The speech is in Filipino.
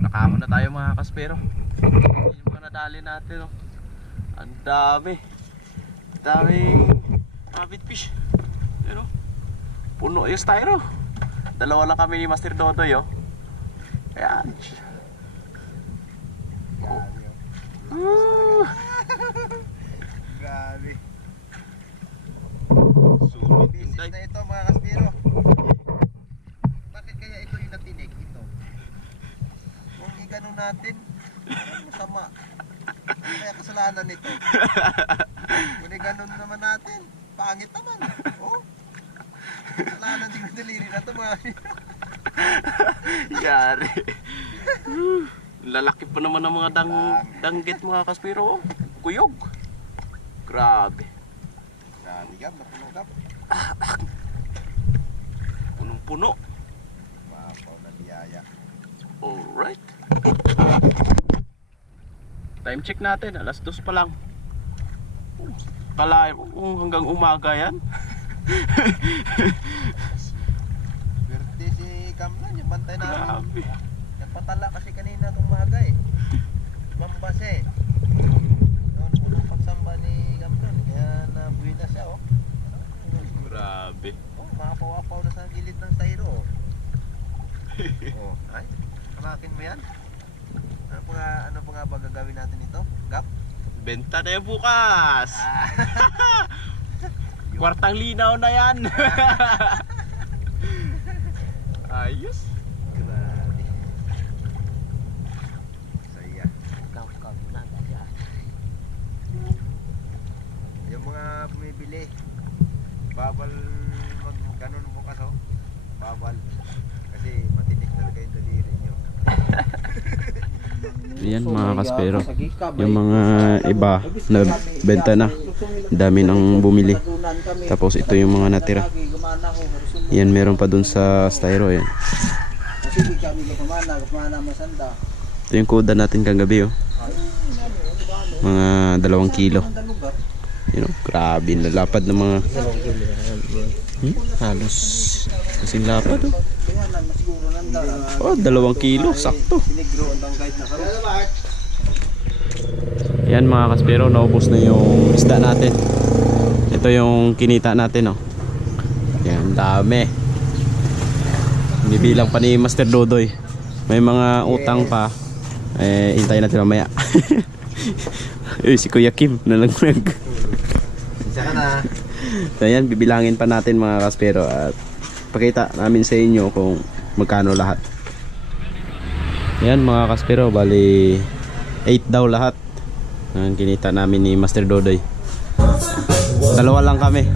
Nakahon na tayo mga kaspero. Yung mga nadali natin, oh. Ang dami. Daming rabbit fish. Pero puno yung styro. Dalawa lang kami ni Master Dodoy, oh. Ayan. Grabe. Sulit Business yung na dive. ito mga kaspiro. Bakit kaya ito yung natinig? Ito. Kung iganon natin, masama. Ano kaya kasalanan nito? Kung iganon naman natin, pangit naman. Oh. Kasalanan din yung daliri na ito mga kaspiro. Yari. Lalaki pa naman ng mga danggit mga kaspiro, oh. Kuyog. Grabe. Grabe gab, napuno gab. Punong-puno. Mapaw na biyaya. Alright. Time check natin, alas 2 pa lang. Kala hanggang umaga yan. Swerte si Kamlan, yung bantay namin. Grabe. Nagpatala kasi kanina itong maga eh. Mambas eh. Noon, unang pagsamba ni Kamlan. Kaya nabuhi na siya oh. Grabe. Oh, makapaw-apaw na sa gilid ng styro oh. Oh, ay, hamakin mo yan. Ano pa nga ba gagawin natin ito? Gap? Benta na yan bukas. Kwartang linaw na yan. Ayos. Grabe. Saya. Yung mga bumibili, bawal mag-ganon bukas oh. Bawal. Kasi matinik talaga yung daliri nyo. Yan mga kaspero, yung mga iba na benta na, dami nang bumili. Tapos ito yung mga natira. Yan, meron pa dun sa styro. Yan. Ito yung kuda natin kagabi oh. Mga 2 kilo. You know, grabe lalapad ng mga halos kasing lapad oh. Oh, 2 kilo, sakto. Yan mga kaspero, naubos na yung isda natin. Ito yung kinita natin oh. Yan, dami. Bibilang pa ni Master Dodoy. May mga utang pa. Eh, hintayin natin mamaya. Si Kuya Kim nalaglag. Saka na. So yan, bibilangin pa natin mga kaspero at pakita namin sa inyo kung magkano lahat. Yan mga kaspero, bali 8 daw lahat ang kinita namin ni Master Dodoy. 2 lang kami.